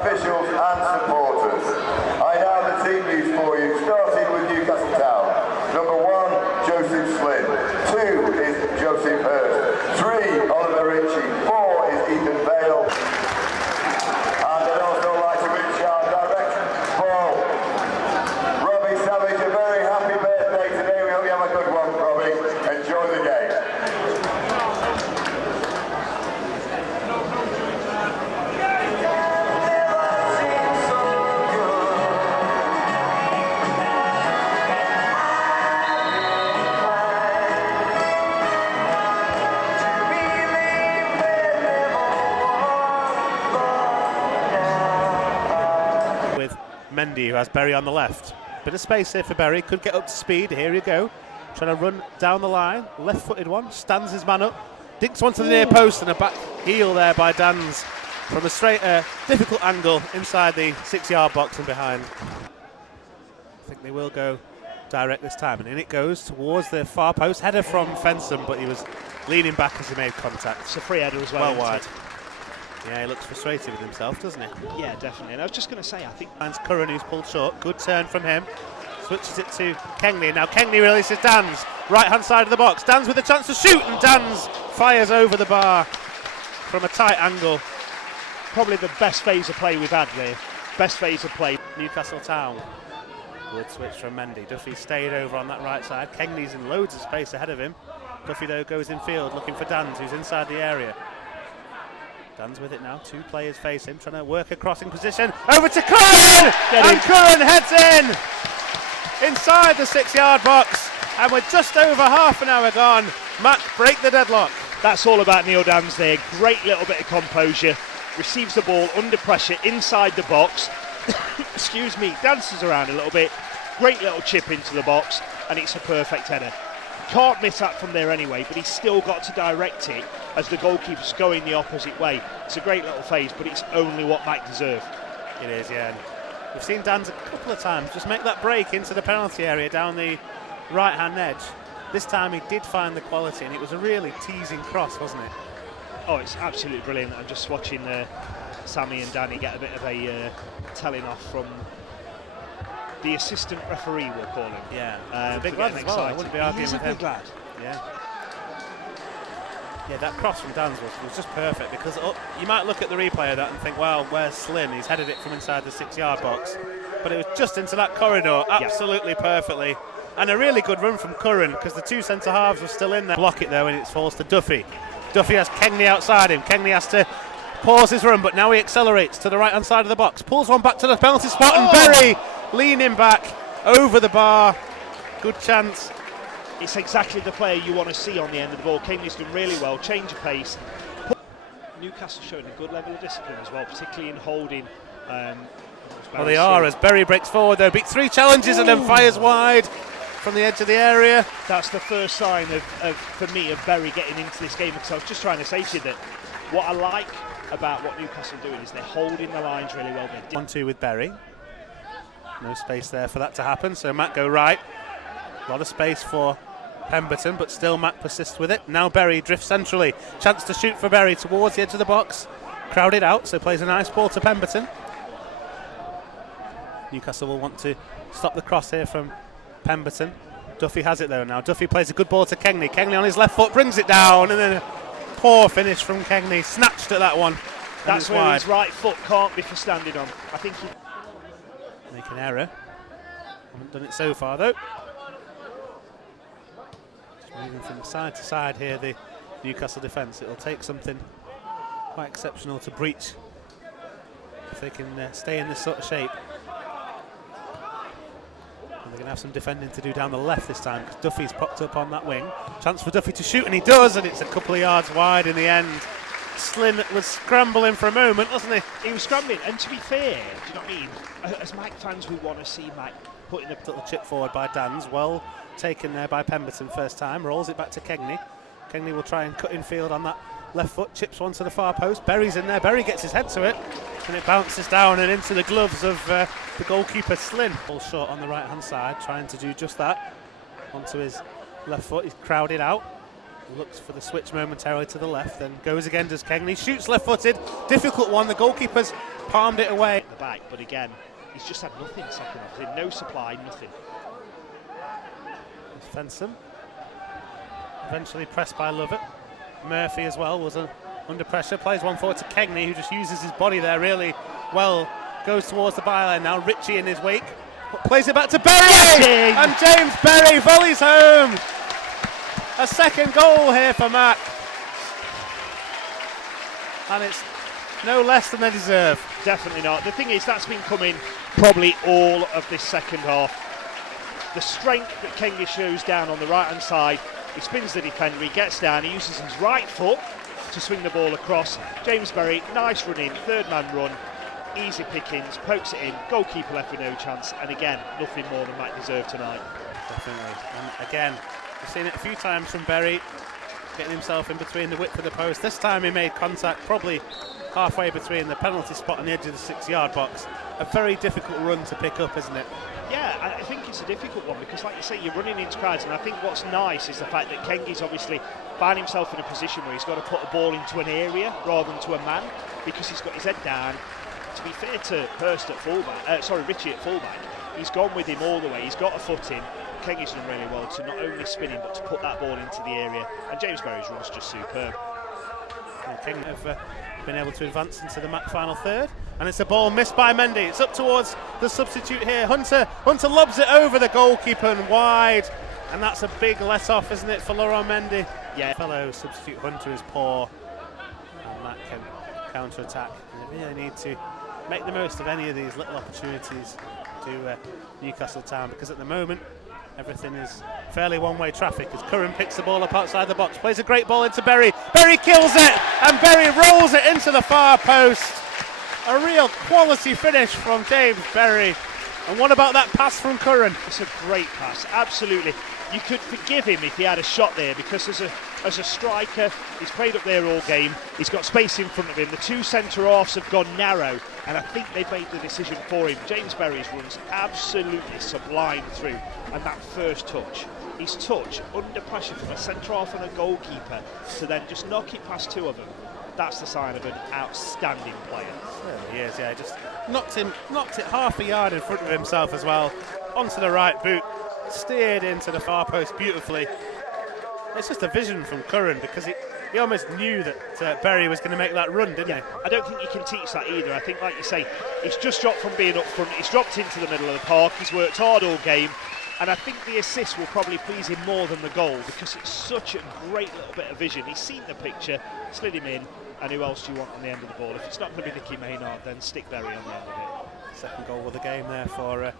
officials and supporters. I now have the team news for you, starting with Newcastle Town. Number 1, Joseph Slynn. 2 is Joseph Hurst. 3, Oliver Ritchie. 4 is Ethan Vale. And I'd also like to reach out direct for Robbie Savage. A very happy birthday today. We hope you have a good one, Robbie. Enjoy the game. Mendy, who has Berry on the left. Bit of space here for Berry, could get up to speed. Here you go, trying to run down the line. Left-footed one, stands his man up, dinks one to the near post, and a back heel there by Dans from a straight, difficult angle inside the 6-yard box and behind. I think they will go direct this time, and in it goes towards the far post. Header from Fensom, but he was leaning back as he made contact. It's a free header as well. Well wide. Yeah, he looks frustrated with himself, doesn't he? Yeah, definitely. And I was just going to say, I think... Finds Curran, who's pulled short. Good turn from him. Switches it to Kengley. Now Kengley releases Dans. Right-hand side of the box. Dans with a chance to shoot, and Dans fires over the bar from a tight angle. Probably the best phase of play we've had there. Best phase of play. Newcastle Town. Good switch from Mendy. Duffy stayed over on that right side. Kengley's in loads of space ahead of him. Duffy, though, goes in field looking for Dans, who's inside the area. Dan's with it now, 2 players face him, trying to work a crossing position, over to Curran! And Curran heads in! Inside the 6-yard box, and we're just over half an hour gone. Macc break the deadlock. That's all about Neil Dans there, great little bit of composure, receives the ball under pressure inside the box, excuse me, dances around a little bit, great little chip into the box, and it's a perfect header. Can't miss that from there anyway, but he's still got to direct it as the goalkeeper's going the opposite way. It's a great little phase, but it's only what Macc deserve. It is, yeah. And we've seen Dans a couple of times just make that break into the penalty area down the right-hand edge. This time he did find the quality, and it was a really teasing cross, wasn't it? Oh, it's absolutely brilliant. I'm just watching Sammy and Danny get a bit of a telling off from the assistant referee, we'll call him. Yeah, a big lad as well. I wouldn't be arguing with him. Big lad. Yeah. Yeah, that cross from Dan's was just perfect, because you might look at the replay of that and think, well, where's Slynn? He's headed it from inside the 6-yard box. But it was just into that corridor, absolutely perfectly. And a really good run from Curran, because the 2 centre-halves were still in there. Block it, though, and it falls to Duffy. Duffy has Kengley outside him. Kengley has to pause his run, but now he accelerates to the right-hand side of the box. Pulls one back to the penalty spot, and Berry leaning back over the bar. Good chance. It's exactly the player you want to see on the end of the ball. Kengley's done really well, change of pace. Newcastle showing a good level of discipline as well, particularly in holding. Well, they are, as Berry breaks forward though, beats 3 challenges and then fires wide from the edge of the area. That's the first sign for me of Berry getting into this game, because I was just trying to say to you that what I like about what Newcastle are doing is they're holding the lines really well. 1-2 with Berry. No space there for that to happen, so Macc go right. A lot of space for Pemberton, but still Macc persists with it. Now Berry drifts centrally. Chance to shoot for Berry towards the edge of the box. Crowded out, so plays a nice ball to Pemberton. Newcastle will want to stop the cross here from Pemberton. Duffy has it though now. Duffy plays a good ball to Kengley. Kengley on his left foot brings it down, and then a poor finish from Kengley. Snatched at that one. That's where his right foot can't be for standing on. I think he... Make an error. Haven't done it so far though. Just moving from side to side here, the Newcastle defence. It'll take something quite exceptional to breach if they can stay in this sort of shape. And they're going to have some defending to do down the left this time, because Duffy's popped up on that wing. Chance for Duffy to shoot, and he does, and it's a couple of yards wide in the end. Slynn was scrambling for a moment, wasn't he? He was scrambling, and to be fair, do you know what I mean? As Macc fans, we want to see Macc putting a little chip forward by Dans. Well taken there by Pemberton first time. Rolls it back to Kengley. Kengley will try and cut in field on that left foot. Chips one to the far post. Berry's in there. Berry gets his head to it, and it bounces down and into the gloves of the goalkeeper Slynn. Ball short on the right hand side, trying to do just that. Onto his left foot. He's crowded out. Looks for the switch momentarily to the left, then goes again, does Kengley. Shoots left footed. Difficult one. The goalkeeper's palmed it away. At the back, but again, he's just had nothing second half. He's had no supply, nothing. Fenson eventually pressed by Lovett. Murphy as well was under pressure, plays one forward to Kegney, who just uses his body there really well, goes towards the byline now. Ritchie in his wake, plays it back to Berry, and James Berry volleys home. A second goal here for Macc, and it's no less than they deserve. Definitely not. The thing is, that's been coming probably all of this second half. The strength that Kegney shows down on the right hand side, he spins the defender, he gets down, he uses his right foot to swing the ball across. James Berry, nice run in, third man run, easy pickings, pokes it in, goalkeeper left with no chance, and again, nothing more than Macc deserved tonight. Definitely. And again, we've seen it a few times from Berry, getting himself in between the width of the post. This time he made contact probably halfway between the penalty spot and the edge of the 6-yard box. A very difficult run to pick up, isn't it? Yeah, I think it's a difficult one because, like you say, you're running into crowds, and I think what's nice is the fact that Kegney's obviously found himself in a position where he's got to put a ball into an area rather than to a man, because he's got his head down. To be fair to Hurst at fullback, Ritchie at fullback, he's gone with him all the way. He's got a foot in. Kegney's done really well to not only spin him but to put that ball into the area, and James Berry's run's just superb. Kegney have been able to advance into the Macc final third, and it's a ball missed by Mendy. It's up towards the substitute here. Hunter lobs it over the goalkeeper and wide, and that's a big let off, isn't it, for Laurent Mendy? Yeah, fellow substitute Hunter is poor, and that can counter attack. They really need to make the most of any of these little opportunities to Newcastle Town, because at the moment everything is fairly one-way traffic as Curran picks the ball up outside the box, plays a great ball into Berry. Berry kills it, and Berry rolls it into the far post. A real quality finish from James Berry. And what about that pass from Curran? It's a great pass, absolutely. You could forgive him if he had a shot there, because as a striker, he's played up there all game. He's got space in front of him. The two centre-halves have gone narrow, and I think they've made the decision for him. James Berry's runs absolutely sublime through, and that first touch, his touch under pressure from a centre-half and a goalkeeper to then just knock it past two of them. That's the sign of an outstanding player. He is, yeah. Just knocked it half a yard in front of himself as well, onto the right boot, steered into the far post beautifully. It's just a vision from Curran, because he almost knew that Berry was going to make that run, didn't he? I don't think you can teach that either. I think, like you say, he's just dropped from being up front, he's dropped into the middle of the park, he's worked hard all game, and I think the assist will probably please him more than the goal, because it's such a great little bit of vision. He's seen the picture, slid him in, and who else do you want on the end of the ball? If it's not going to be Nicky Maynard, then stick Berry on the end of it. Second goal of the game there for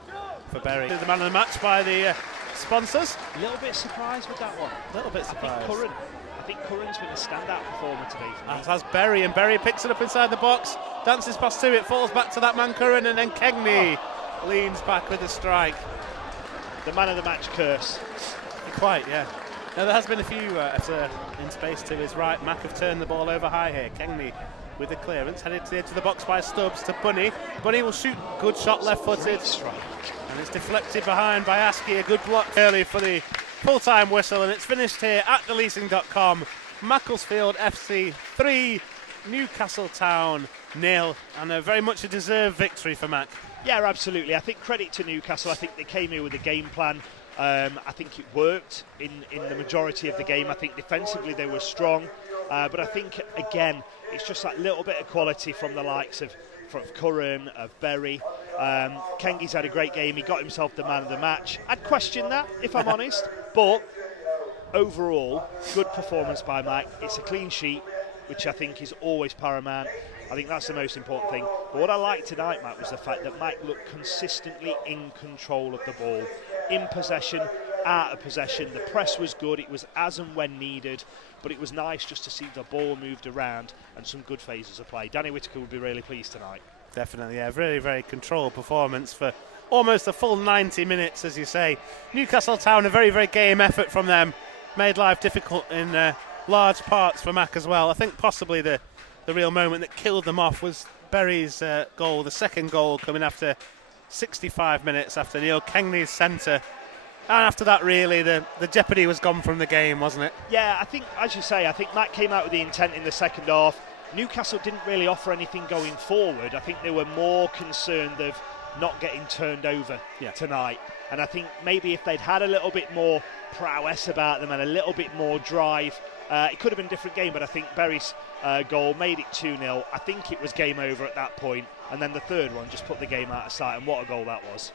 Berry. The man of the match by the sponsors. A little bit surprised with that one. A little bit surprised. I think Curran's been a standout performer today for me. As has Berry, and Berry picks it up inside the box, dances past two, it falls back to that man Curran, and then Kegney leans back with a strike. The man of the match curse. Quite, yeah. Now, there has been a few in space to his right. Macc have turned the ball over high here. Kegney with the clearance, headed to the edge of the box by Stubbs to Bunny. Bunny will shoot, good shot, left-footed. And it's deflected behind by Askey. A good block early for the full-time whistle, and it's finished here at theleasing.com. Macclesfield FC 3, Newcastle Town 0, and a very much a deserved victory for Macc. Yeah, absolutely. I think credit to Newcastle. I think they came here with a game plan. I think it worked in the majority of the game. I think defensively they were strong, but I think again it's just that little bit of quality from the likes of Curran, of Berry. Kegney's had a great game. He got himself the man of the match. I'd question that if I'm honest, but overall good performance by Macc. It's a clean sheet, which I think is always paramount. I think that's the most important thing. But what I liked tonight, Matt, was the fact that Macc looked consistently in control of the ball, in possession, out of possession. The press was good, it was as and when needed, but it was nice just to see the ball moved around and some good phases of play. Danny Whitaker would be really pleased tonight. Definitely, yeah, very, very controlled performance for almost a full 90 minutes, as you say. Newcastle Town, a very, very game effort from them. Made life difficult in large parts for Macc as well. I think possibly the real moment that killed them off was Berry's goal, the second goal coming after 65 minutes after Neil Kegney's centre. And after that, really, the jeopardy was gone from the game, wasn't it? Yeah, I think, as you say, I think Macc came out with the intent in the second half. Newcastle didn't really offer anything going forward. I think they were more concerned of not getting turned over tonight. And I think maybe if they'd had a little bit more prowess about them and a little bit more drive, it could have been a different game. But I think Berry's goal made it 2-0. I think it was game over at that point, and then the third one just put the game out of sight, and what a goal that was.